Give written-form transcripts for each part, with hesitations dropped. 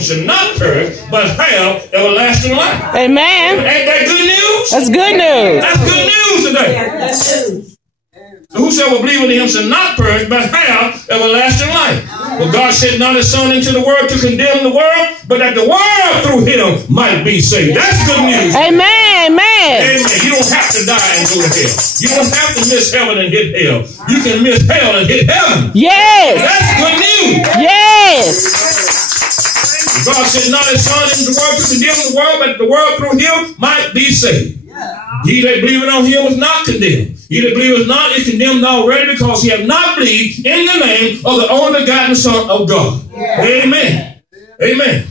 shall not perish, but have everlasting life. Amen. Ain't that good news? That's good news. That's good news today. Whosoever believeth in him shall not perish, but have everlasting life. For God sent not his Son into the world to condemn the world, but that the world through him might be saved. That's good news. Amen. Amen. Amen. You don't have to die and go to hell. You don't have to miss heaven and hit hell. You can miss hell and hit heaven. Yes. That's good news. Yes. God sent not his Son into the world to condemn the world, but the world through him might be saved. He that believeth on him is not condemned. He that believeth not is condemned already, because he hath not believed in the name of the only begotten Son of God. Amen. Amen.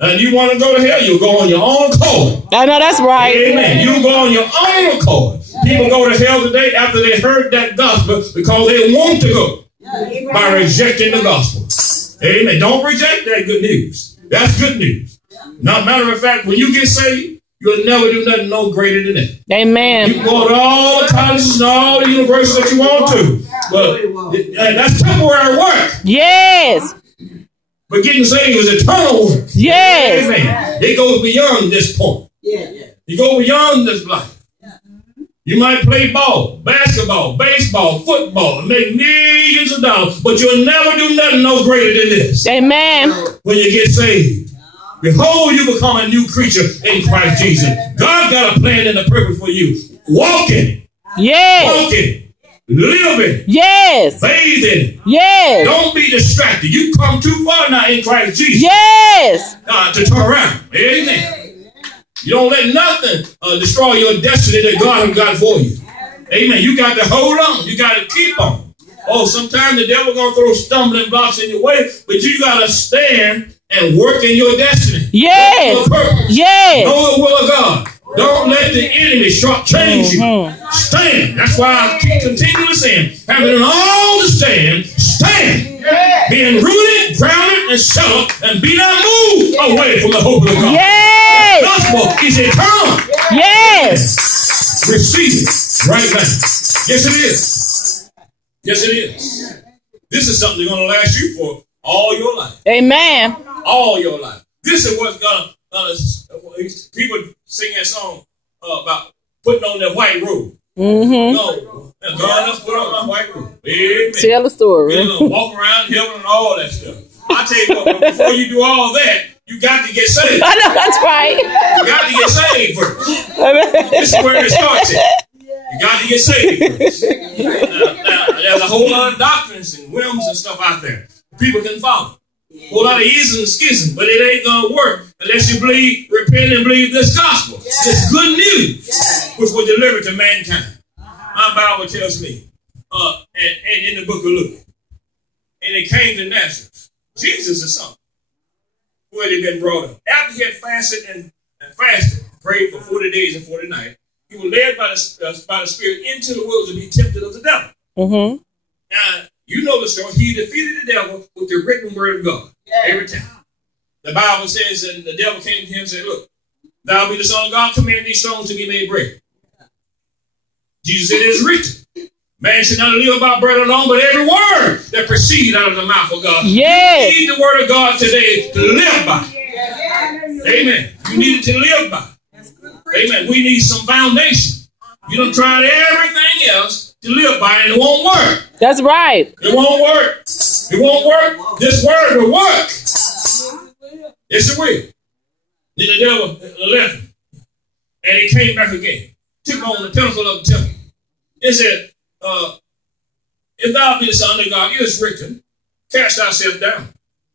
And you want to go to hell, you'll go on your own accord. I know that's right. Amen. You'll go on your own accord. People go to hell today after they heard that gospel because they want to go by rejecting the gospel. Amen. Don't reject that good news. That's good news. Now, matter of fact, when you get saved, you'll never do nothing no greater than that. Amen. You can go to all the colleges and all the universities that you want to, but that's temporary work. Yes. But getting saved is eternal work. Yes. Amen. It goes beyond this point. You go beyond this life. You might play ball, basketball, baseball, football, and make millions of dollars, but you'll never do nothing no greater than this. Amen. When you get saved, behold, you become a new creature in Christ Jesus. God got a plan and a purpose for you. Walk in it. Yes. Walk in it. Live in it. Yes. Bathe in it. Yes. Don't be distracted. You come too far now in Christ Jesus. Yes. To turn around. Amen. You don't let nothing destroy your destiny that God has got for you. Amen. You got to hold on. You got to keep on. Oh, sometimes the devil going to throw stumbling blocks in your way, but you got to stand and work in your destiny. Yes. Yes. Know the will of God. Don't let the enemy shortchange you. Stand. That's why I keep continually saying, having all to stand, stand. Being rooted, grounded, and settled, and be not moved away from the hope of God. Yes. The gospel is eternal. Yes. Receive it right now. Yes, it is. Yes, it is. This is something going to last you for all your life. Amen. All your life. This is what's going to, people sing that song about putting on that white robe. Mm-hmm. No, God has put on my white robe. Amen. Tell the story. Walk around heaven and all that stuff. I tell you what, before you do all that, you got to get saved. I know that's right. You got to get saved first. This is where it starts at. You got to get saved first. Now, there's a whole lot of doctrines and whims and stuff out there people can follow. A whole lot of isms and schisms, but it ain't going to work unless you believe, repent, and believe this gospel. This good news, which will deliver to mankind. My Bible tells me, and in the book of Luke, and it came to Nazareth, Jesus the son, who had been brought up. After he had fasted and fasted, prayed for 40 days and 40 nights, he was led by the Spirit into the wilderness to be tempted of the devil. Mm-hmm. Now, you know the story. He defeated the devil with the written word of God every time. The Bible says, and the devil came to him and said, look, thou be the Son of God, command these stones to be made bread. Jesus said, it is written, man should not live by bread alone, but every word that proceeds out of the mouth of God. Yes. You need the word of God today to live by. Amen. You need it to live by. Amen. We need some foundation. You done tried everything else to live by, and it won't work. That's right. It won't work. It won't work. This word will work. Yes, it will. Then the devil left him, and he came back again. Took on the pinnacle of the temple. It said, if thou be the Son of God, it is written, cast thyself down.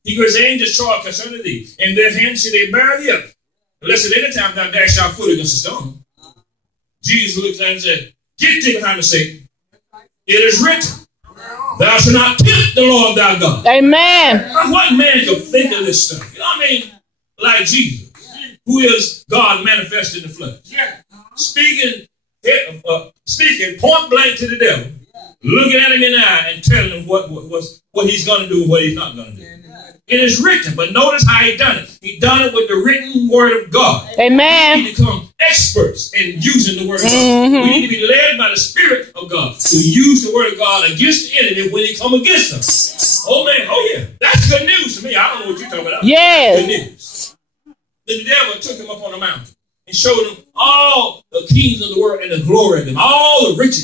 He goes, angels charge concerning thee. In their hands shall they bear thee up. Unless at any time thou dash thy foot against a stone. Jesus looked at him and said, get thee behind me, Satan. It is written, thou shalt not tempt the Lord thy God. Amen. Now, what man could think of this stuff? You know what I mean? Like Jesus, who is God manifested in the flesh. Speaking point blank to the devil, looking at him in the eye and telling him what he's going to do and what he's not going to do. it is written. But notice how he done it. He done it with the written word of God. Amen. We become experts in using the word of God. We need to be led by the Spirit of God to use the word of God against the enemy when he come against us. Oh, man. Oh, yeah. That's good news to me. I don't know what you're talking about. Yes. Good news. Then the devil took him up on the mountain and showed him all the kings of the world and the glory of them, all the riches.